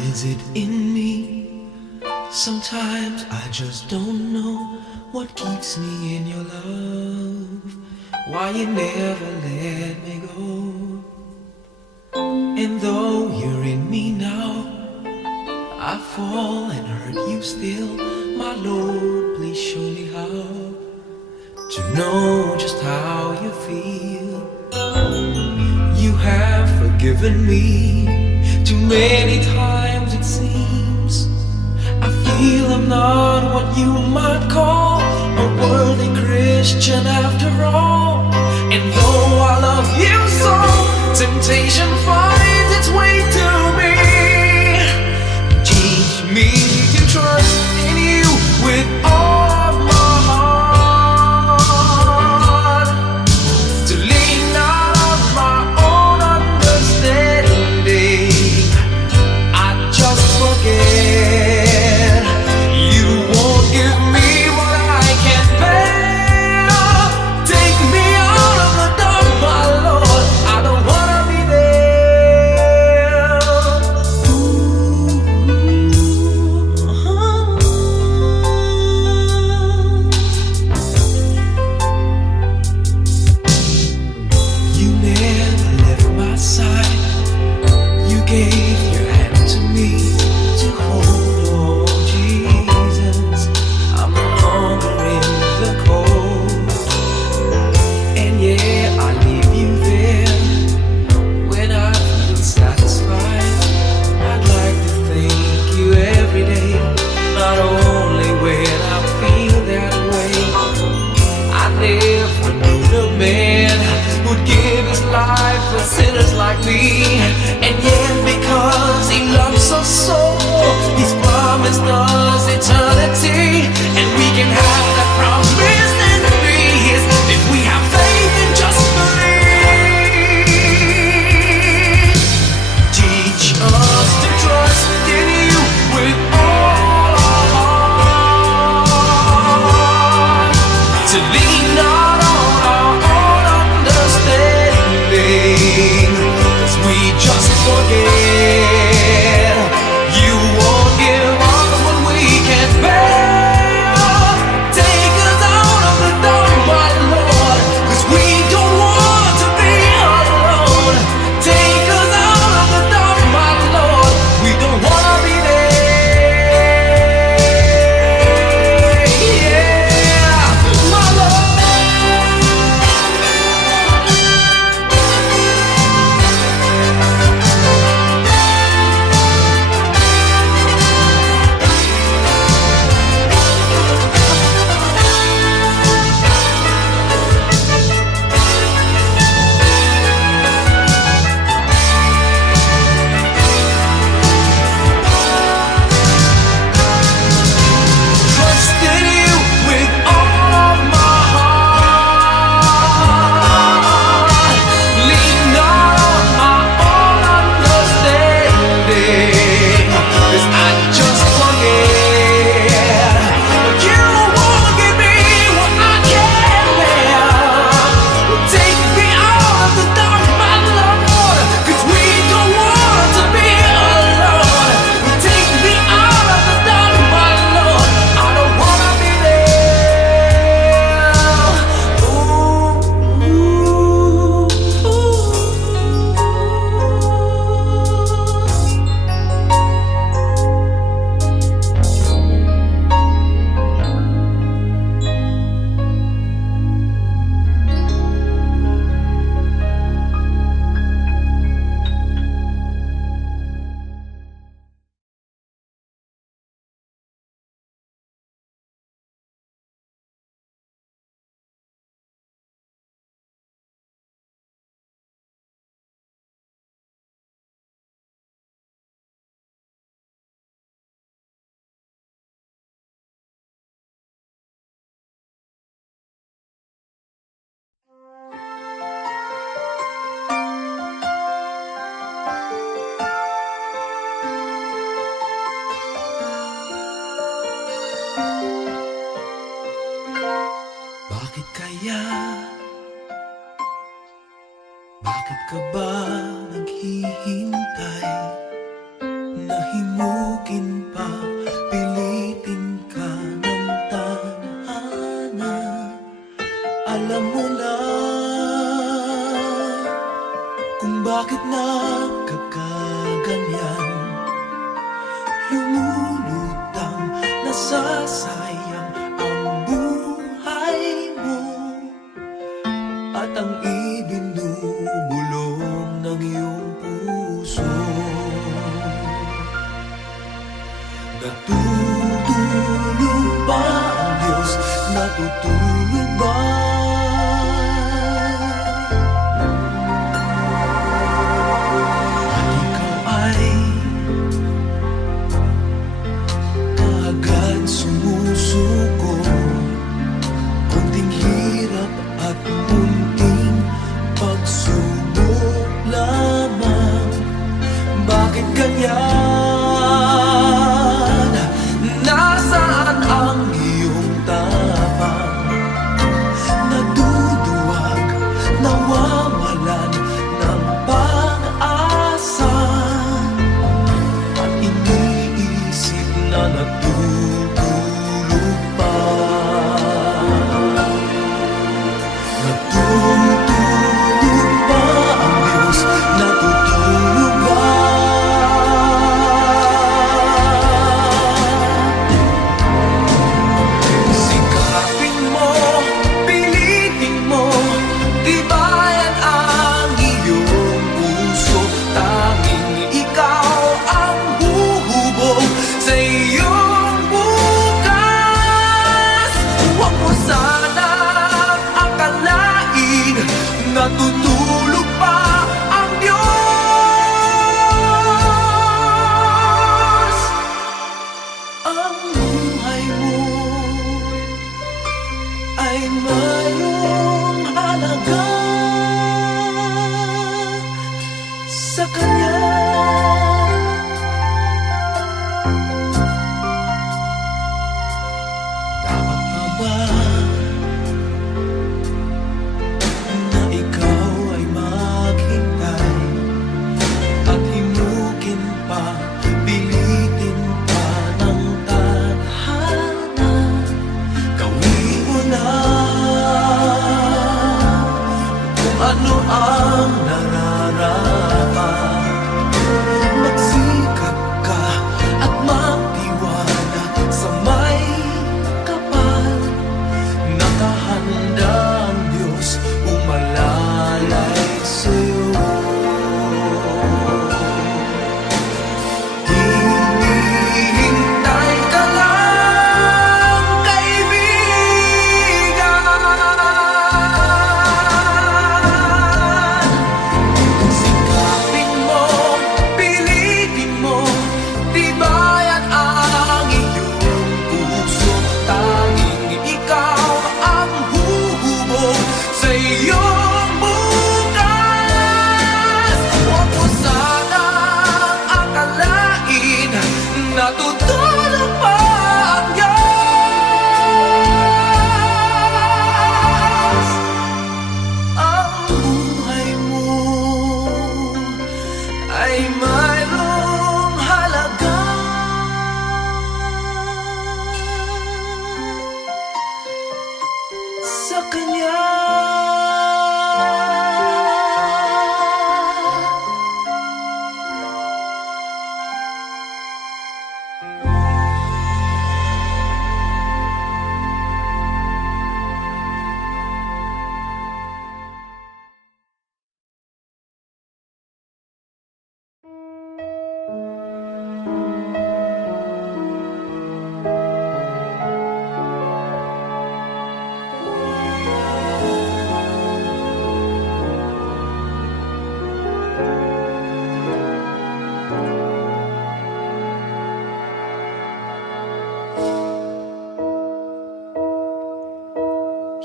is it in me? Sometimes I just don't know what keeps me in your love. Why you never let me go. And though you're in me now, I fall and hurt you still. My Lord, please show me how to know just how you feel. You have forgiven me too many times it seems. I feel I'm not what you might call a worthy Christian after all. And though I love you so, temptation finds its way to me. Teach me to trust in you with all of my heart, to lean not on my own understanding. I just forget you won't give me what I can't bear. Take me out of the dark, my Lord. I don't wanna be there. You never left my side. You gave your hand to me to hold. Oh Jesus, I'm no longer in the cold. And yeah, I leave you there when I feel satisfied. I'd like to thank you every day, not only when I feel that way. I never knew a man who'd give his life for sinners like me. And yet because he loves us so, he's promised us eternity. And we can have that promise and peace if we have faith and just believe. Teach us to trust in you with all our heart, to lean not on our own understanding, 'cause we just forget you won't give us what we can't bear. Take us out of the dark, my Lord, 'cause we don't want to be alone. Take us out of the dark, my Lord, we don't wanna be there. Yeah, my Lord. Trust in you with all of my heart. Lean not on my own understanding, 'cause I just forget you won't give me what I can't bear. Take me out of the dark, my Lord, 'cause we don't want to be alone. Take me out of the dark, my Lord, I don't wanna be there. Ooh, ooh, ooh. Bakit kaya? Bakit ka ba naghihintay? Nahimukin pa, pilitin ka ng tadhana. Alam mo na kung bakit nagkakaganyan. Lumulutang, nasasayang ang buhay mo at ang ibinubulong ng iyong puso. Natutulog ba ang Diyos? Natutulog ba? At ikaw ay kaagad sumusuko. Konting hirap at munting pagsubok lamang. Bakit ganyan? Nasaan ang iyong tapang? Naduduwag, nawawalan ng pag-asa, at iniisip na natutulog pa. Natutulog ba ang Diyos? Natutulog ba? Sikapin mo, pilitin mo, tibayan ang iyong puso. Tanging ikaw ang huhubog sa iyong bukas. Huwag mo sanang akalain natutulog pa ang Diyos. Ang buhay mo ay mayroong halaga sa Kanya. Dapat pa ba na ikaw ay maghintay at himukin pa, pilitin pa ng tadhana? Gawin mo na kung ano ang nararapat. Magsikap ka at magtiwala sa may kapal. Nakahanda ang Diyos umalalay sa'yo. Hinihintay ka lang, kaibigan. Sikapin mo, pilitin mo, tibayan ang iyong puso. Tanging ikaw ang huhubog sa iyong bukas. Huwag mo sanang akalain natutulog pa ang Diyos. Ang buhay mo ay mayroong halaga sa Kanya.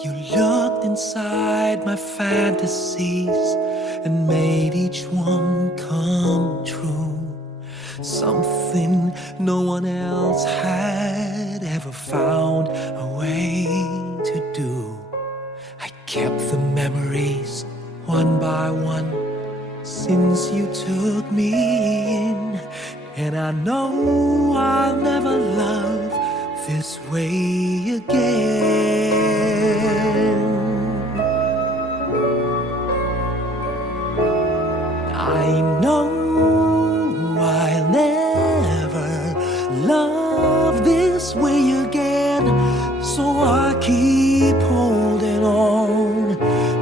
You looked inside my fantasies and made each one come true. Something no one else had ever found a way to do. I kept the memories one by one since you took me in. And I know I'll never love this way again. I know I'll never love this way again, so I keep holding on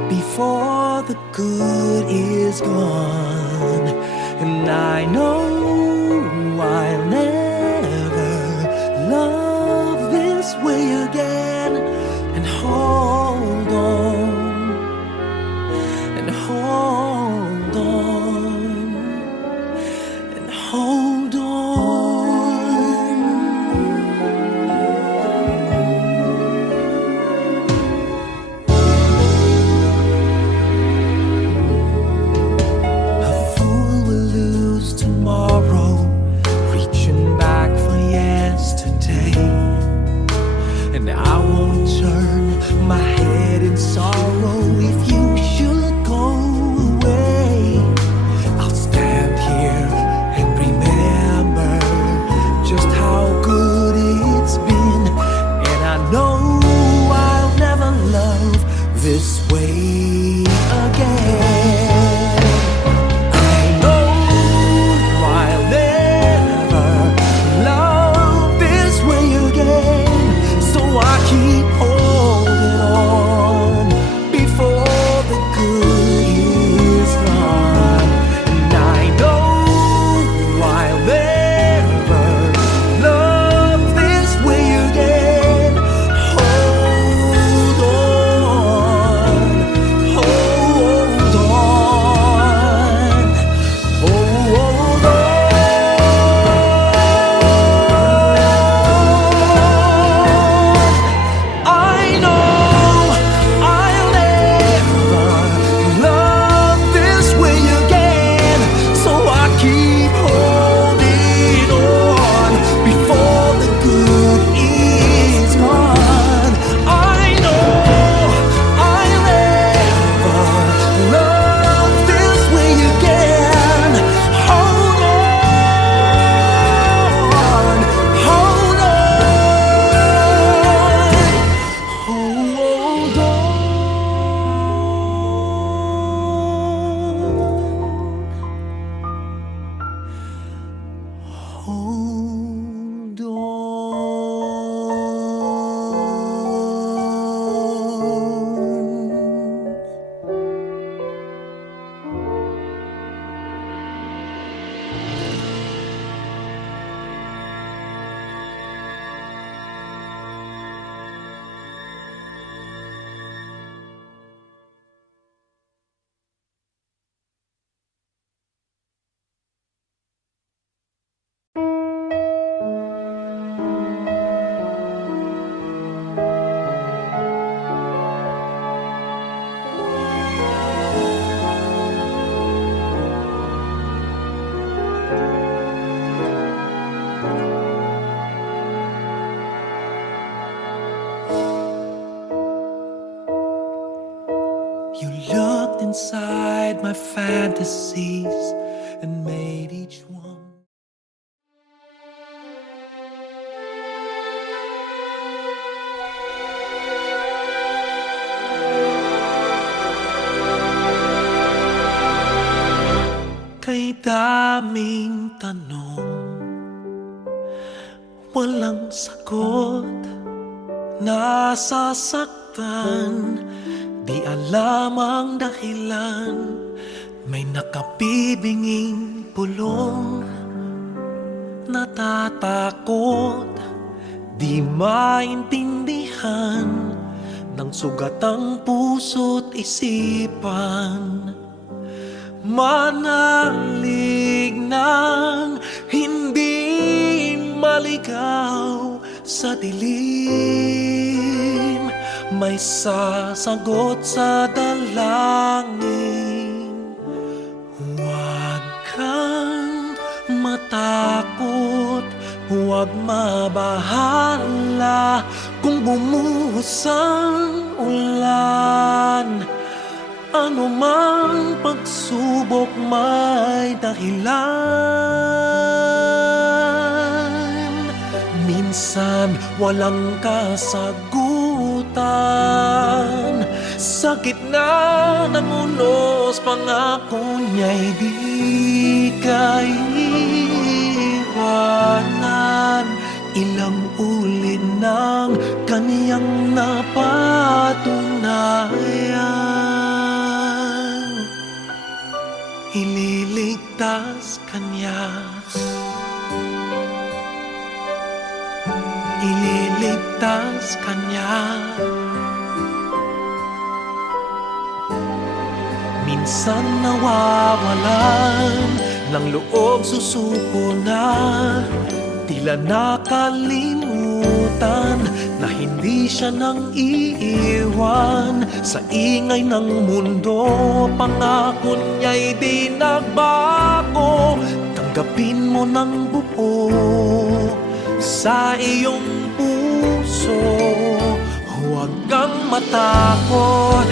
before the good is gone. And I know I'll never love this way again, and hold on, and hold on, and hold on. A fool will lose tomorrow, reaching back for yesterday. And I won't turn my head in sorrow if you should go away. I'll stand here and remember just how good it's been. And I know I'll never love this way again. I know I'll never love this way again, so I keep holding on before the good is gone. And I know I'll never love this way again. Hold on, hold on, hold on. I know I'll never love this way again, so I keep holding on before the good is gone. I know I'll never love this way again. Hold on, hold on, hold on. Hold on. You looked inside my fantasies and made each one. Kay daming tanong, walang sagot, nasasaktan, di alam ang dahilan. May nakabibinging pulong, natatakot, di maintindihan ng sugat ang puso't isipan. Manalig ng hindi maligaw sa dilim, may sasagot sa dalangin. Huwag kang matakot, huwag mabahala kung bumuhos ang ulan. Ano mang pagsubok may dahilan. Minsan walang kasagutan. Sa gitna ng unos, pangako niya'y di kaiwanan. Ilang ulit ng kaniyang napatunayan. Ililigtas kanya, ililigtas kanya. Minsan nawawalan ng loob, susuko na. Tila nakalimutan na hindi siya nang iiwan. Sa ingay ng mundo, pangako niya'y di nagbago. Tanggapin mo ng buo sa iyong puso. Huwag kang matakot,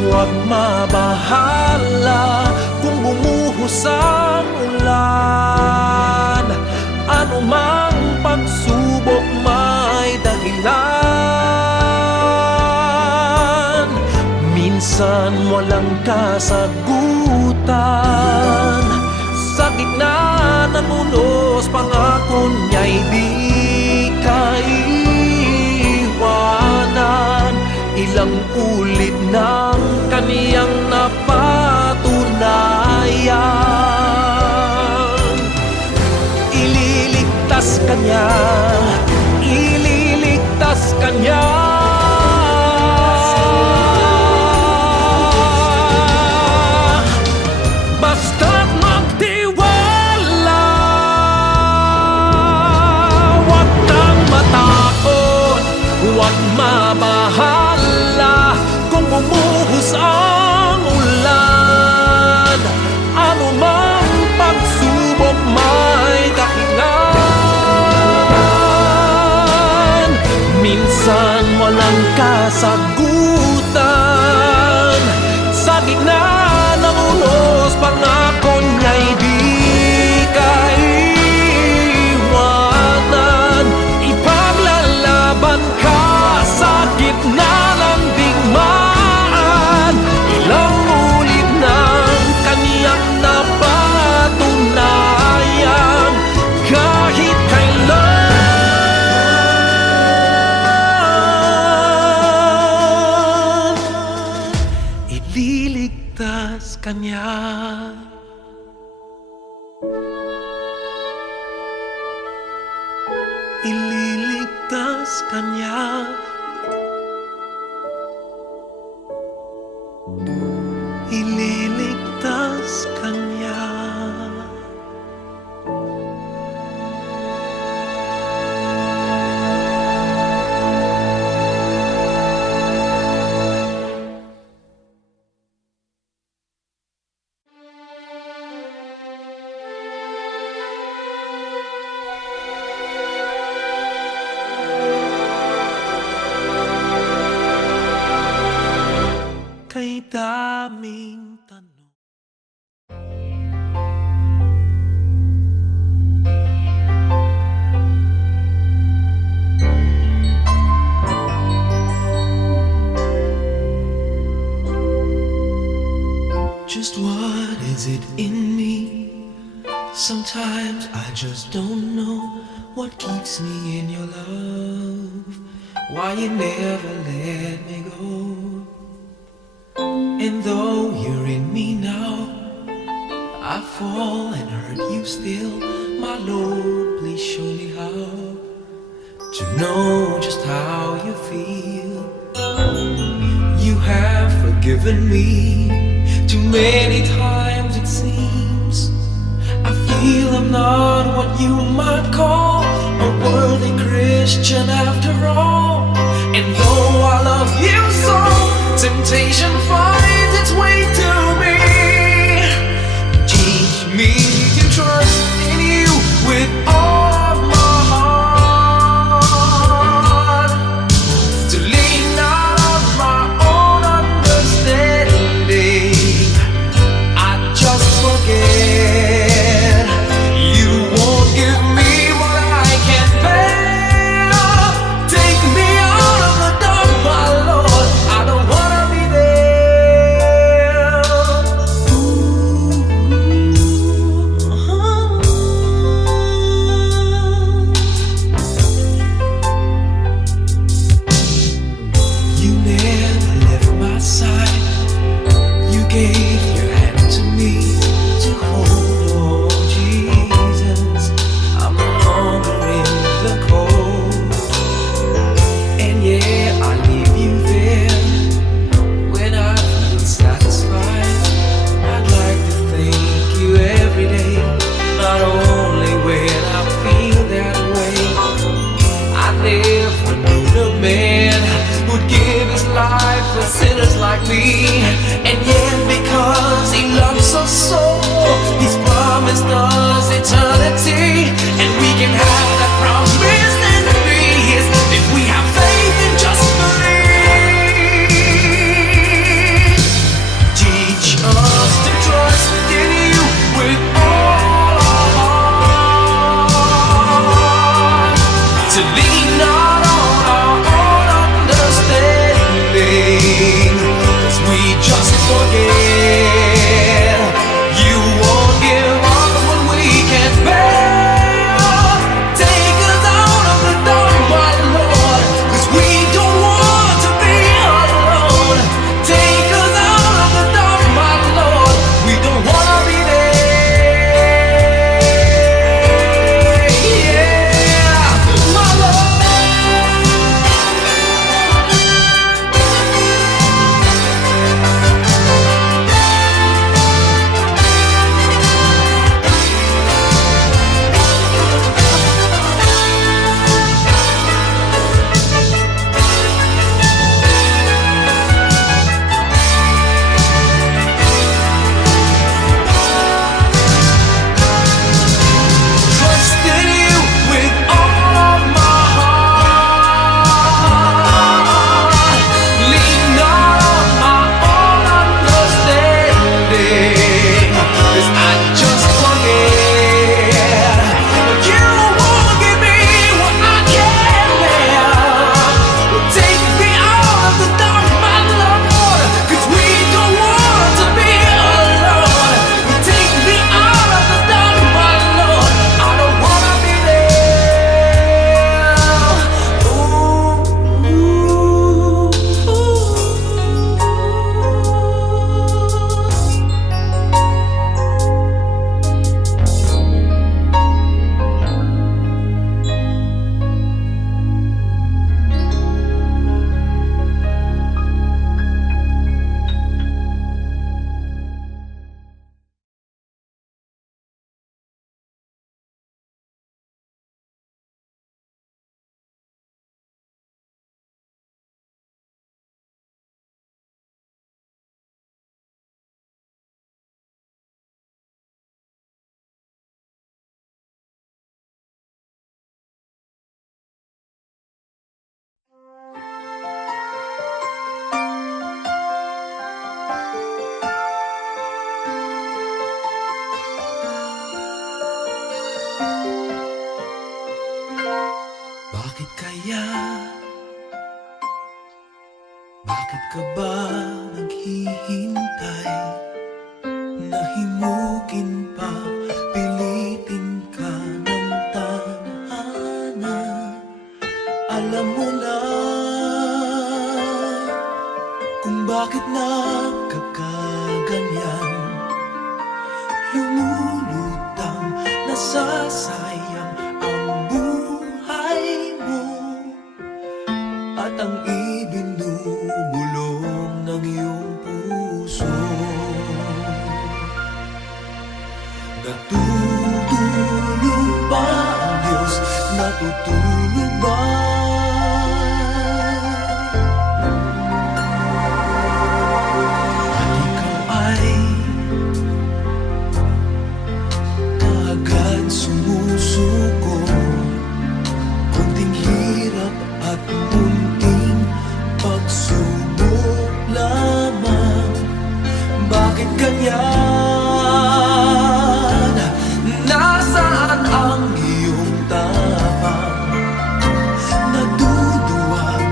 huwag mabahala kung bumuhos ang ulan. Ano mang pagsubok may dahilan. Minsan walang kasagutan. Sa gitna ng unos, pangako niya'y di kaiwanan. Ilang ulit ng kaniyang napatunayan. Ililigtas kanya, ililigtas kanya. Basta't magtiwala, huwag kang matakot, huwag mabahala kung bumuhos ang ulan. Ano mang pagsubok may dahilan. Minsan walang kasagutan. Sa gitna ng unos, pangako niya'y di kaiwanan. Ipaglalaban ka sa gitna ng digmaan. Ilang ulit ng kaniyang napatunayan. Kahit kailan, ililigtas kanya. Ililigtas kanya. Ililigtas kanya. Kay daming tanong. Just what is it in me? Sometimes I just don't know what keeps me in your love. Why you never let me go. And though you're in me now, I fall and hurt you still. My Lord, please show me how to know just how you feel. You have forgiven me too many times it seems. I feel I'm not what you might call a worthy Christian after all. And though I love you so, temptation finds its way to me. Teach me to trust in you with all of my heart, to lean not on my own understanding. Bakit kaya? Bakit ka ba naghihintay? Nahimukin pa, pilitin ka ng tadhana. Alam mo na kung bakit nagkakaganyan. Lumulutang, nasasayang ang buhay mo at ang ibinubulong ng iyong puso. Natutulog ba ang Diyos? Natutulog ba? At ikaw ay kaagad sumusuko. Kunting hirap at munting pagsubok lamang. Bakit ganyan? Nasaan ang iyong tapang? Naduduwag,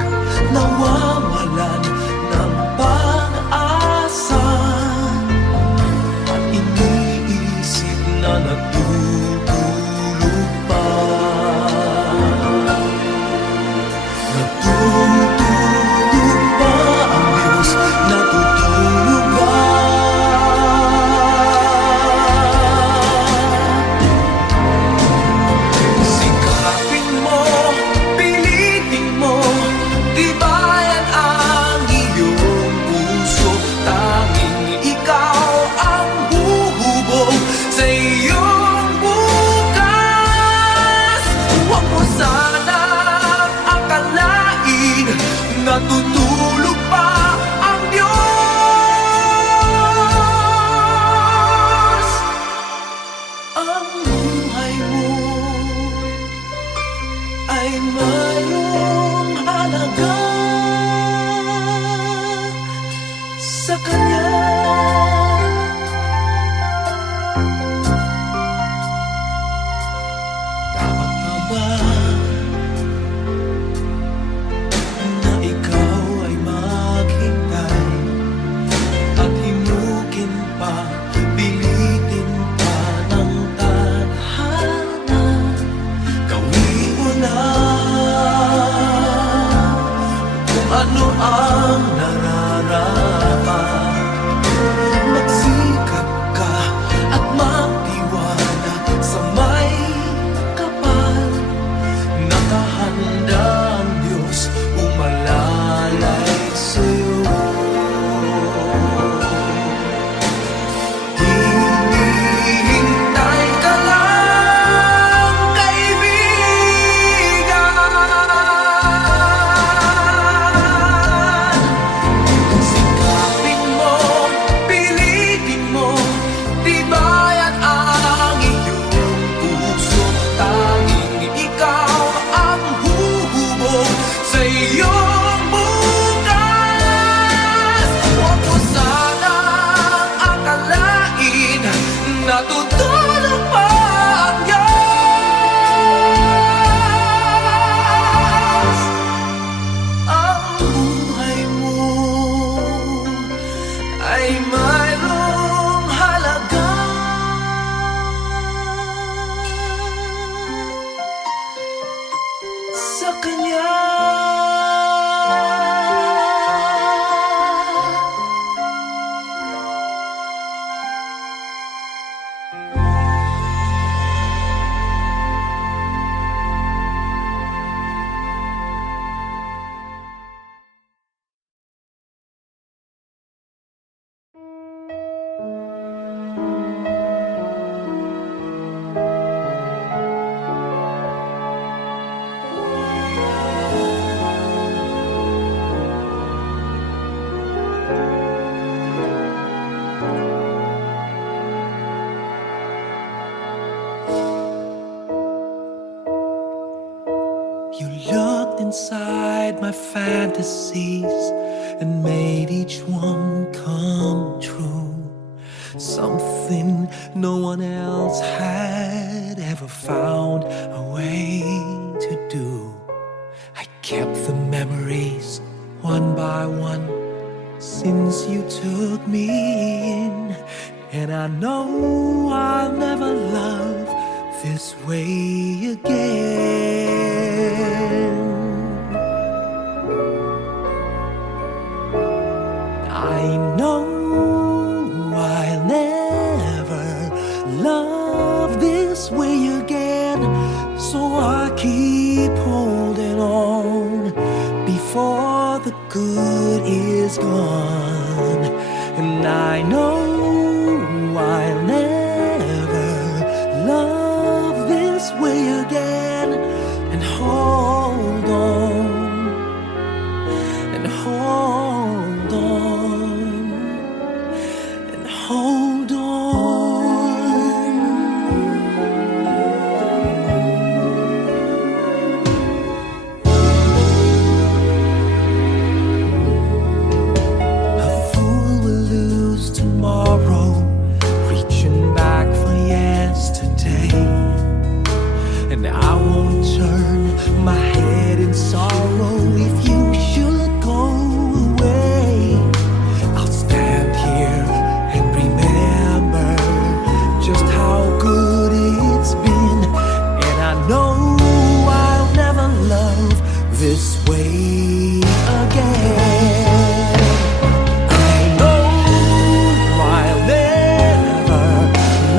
nawawalan ng pag-asa, at iniisip na natutulog pa. Natutulog ba ang Diyos? Natutulog ba? Sikapin mo, pilitin mo, tibayan ang iyong puso. Tanging ikaw ang huhubog sa iyong bukas. Huwag mo sanang akalain natutulog pa ang Diyos. Ang buhay mo ay mayroong halaga sa Kanya. Dapat na ba na ikaw ay maghintay at himukin pa, pilitin pa ng tadhana? Gawin mo na kung ano ang nararapat. Magsikap ka at magtiwala sa may kapal. Nakahanda ang Diyos umalalay sa'yo. Hinihintay ka lang, kaibigan. Sikapin mo, pilitin mo, tibayan ang iyong puso. Tanging ikaw ang huhubog sa iyong bukas. Huwag mo sanang akalain natutulog pa ang Diyos. Ang buhay mo ay mayroong halaga sa Kanya. You looked inside my fantasies and made each one come true. Something no one else had ever found a way to do. one by one since you took me in. And I know I'll never love this way again. I know I'll never love this way again, so I keep holding on before the good is gone. And I know I'll never love this way again, and hold on, and hold on, and hold on. A fool will lose tomorrow, reaching back for yesterday. And I won't turn my head in sorrow if you should go away. I'll stand here and remember just how good it's been. And I know I'll never love this way again. I know I'll never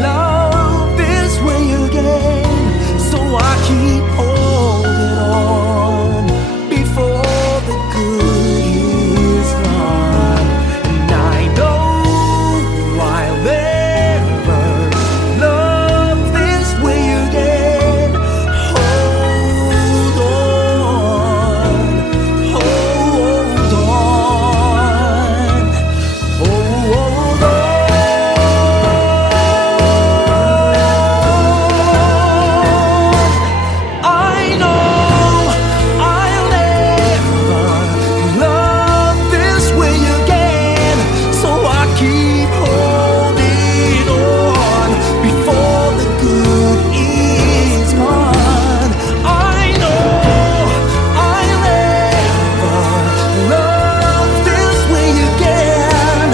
love this way again, so I keep holding on before the good is gone. And I know I'll never love this way again. Hold on, hold on, hold on. I know I'll never love this way again, so I keep holding on before the good is gone. I know I'll never love this way again.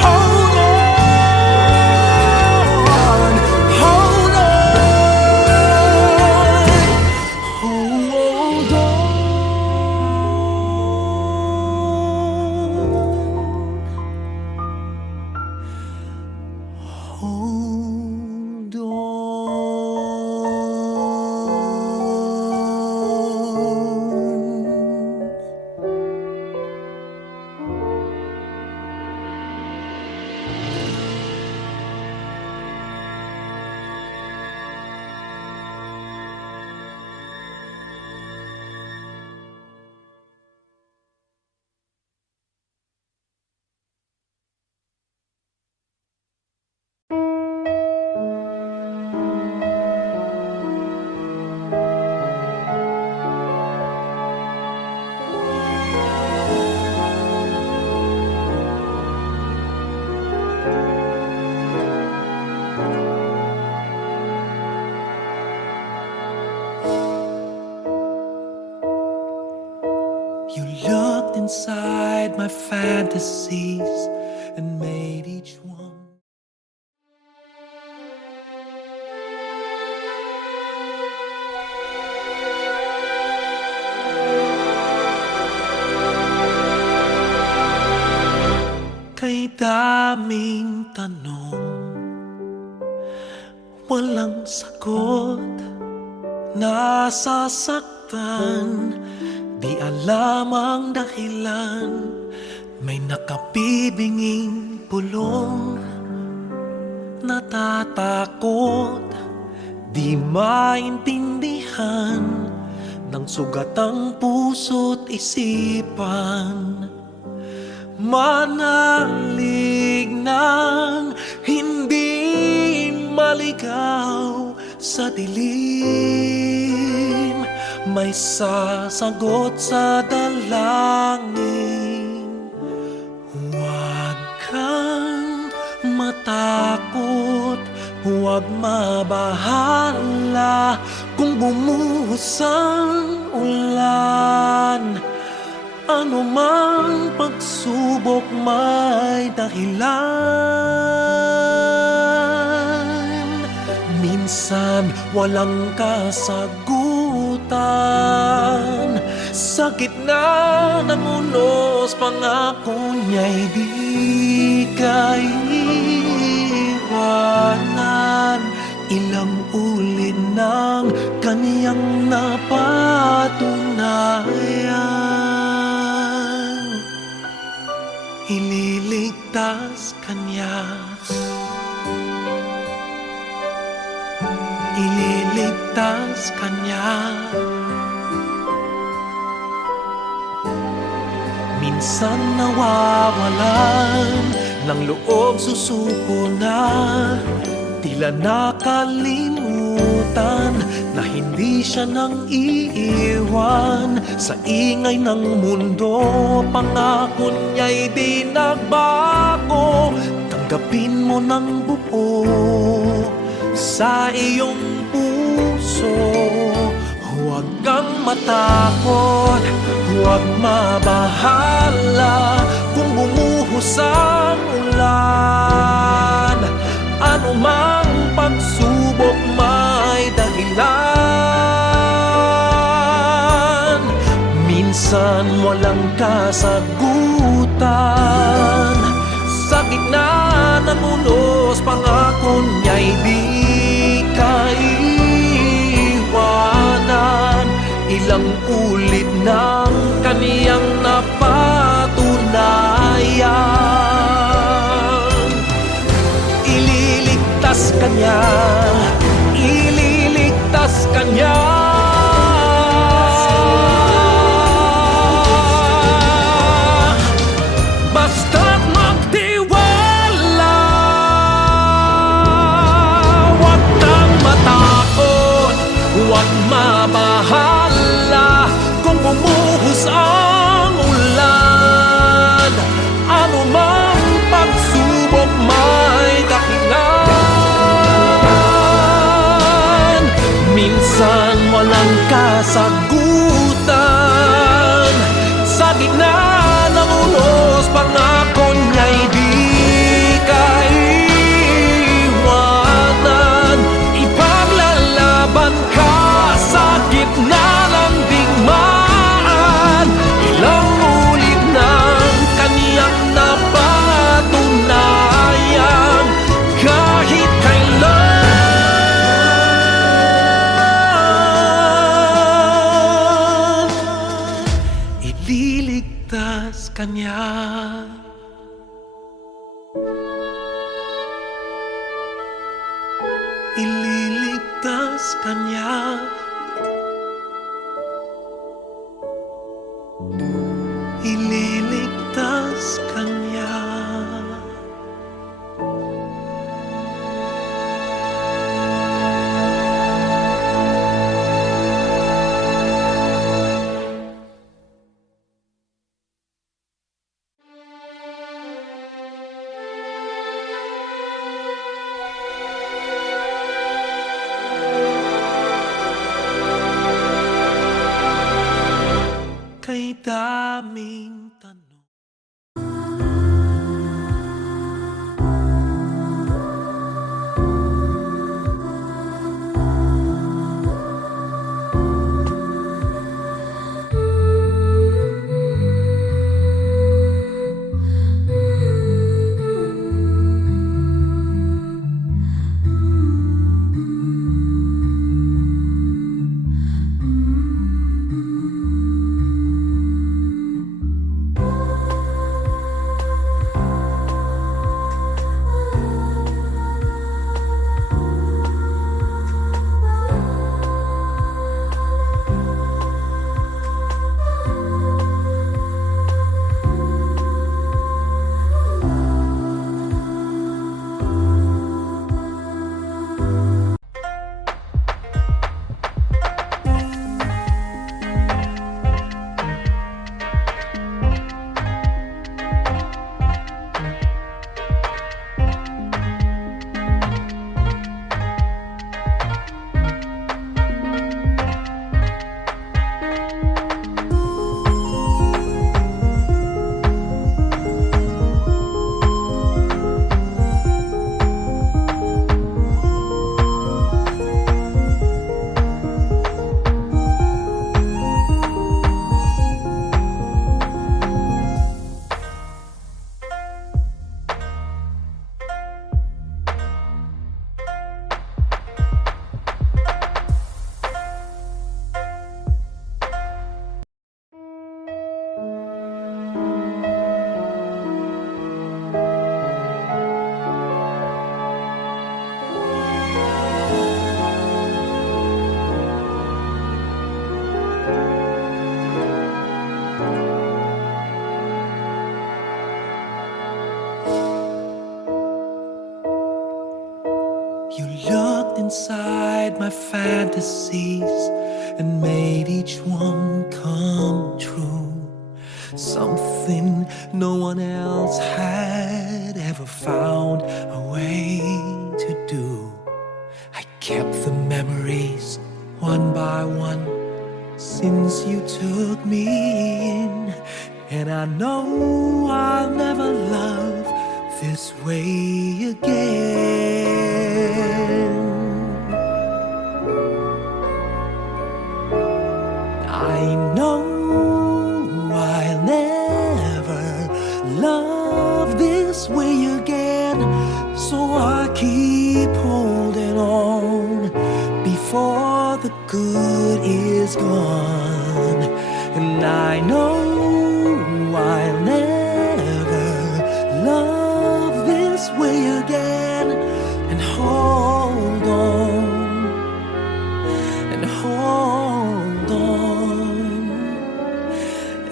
Hold on, hold on, hold on. Hold on. You looked inside my fantasies and made each one. Kay daming tanong, walang sagot, nasasaktan, di alam ang dahilan. May nakabibinging pulong, natatakot, di maintindihan ng sugat ang puso't isipan. Manalig ng hindi maligaw sa dilim, may sasagot sa dalangin. Huwag kang matakot, huwag mabahala kung bumuhos ang ulan. Ano man pagsubok may dahilan. Minsan walang kasagutan. Sa gitna ng unos, pangako niya'y di kaiwanan. Ilang ulit ng kaniyang napatunayan. Ililigtas kanya, ililigtas kanya. Minsan nawawalan ng loob, susuko na. Tila nakalimutan na hindi siya nang iiwan. Sa ingay ng mundo, pangako niya'y di nagbago. Tanggapin mo ng buo sa iyong puso. Huwag kang matakot, huwag mabahala kung bumuhos ang ulan. Ano mang pagsubok may dahilan. Minsan walang kasagutan. Sa gitna ng unos, pangako niya'y di kaiwanan. Ilang ulit ng kaniyang napatunayan. Ililigtas kanya, ililigtas kanya. Basta't magtiwala, huwag kang matakot, huwag mabahala kung bumuhos ang ulan. Ano mang pagsubok may dahilan. Minsan walang kasagutan. Sa gitna ng unos, pangako niya'y di kaiwanan. Ipaglalaban ka sa gitna ng digmaan. Ilang ulit ng kaniyang napatunayan. Kahit kailan, ililigtas kanya. Ililigtas kanya. Ililigtas kanya. Kay daming tanong. inside my fantasies and made each one come true. Something no one else had ever found a way to do. I kept the memories one by one since you took me in, and I know I'll never love this way again. I know I'll never love this way again, so I keep holding on before the good is gone. And I know I'll never love this way again, and hold on, and hold on,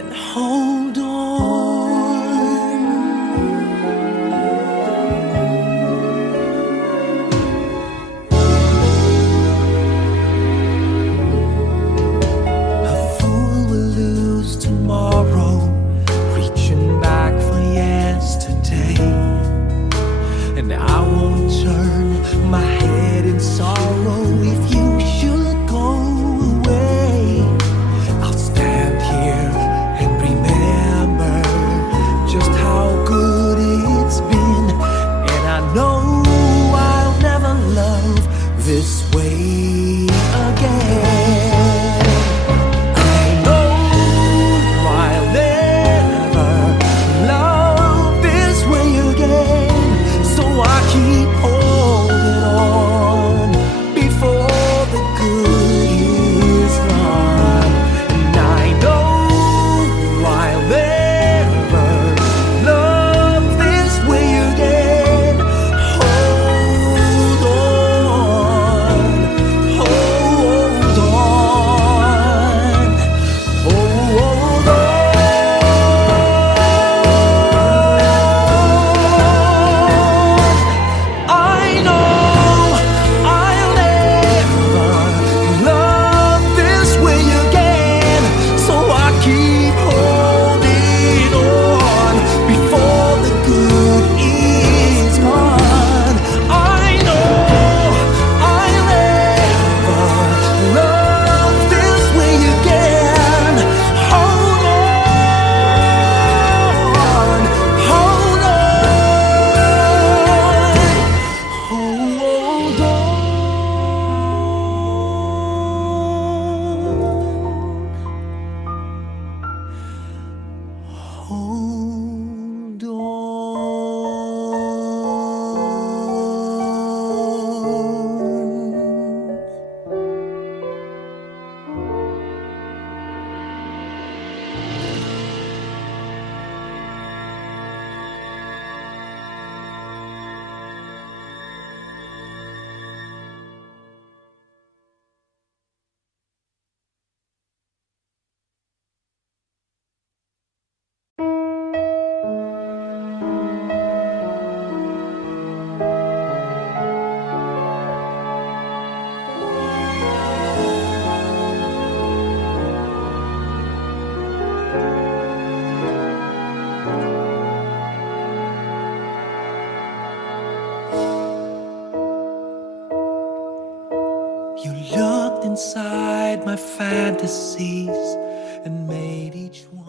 and hold on. A fool will lose tomorrow, reaching back for yesterday, and I won't turn my head in sorrow if you should go away. I'll stand here and remember just how good it's been, and I know I'll never love this way again. I know I'll never love this way again, so I keep holding on before the good is gone. And I know I'll never love this way again. Hold on, hold on, hold on. I know I'll never love this way again, so I keep holding on before the good is gone. I know I'll never love this way again. Hold on, hold on, hold on. Hold on. You looked inside my fantasies and made each one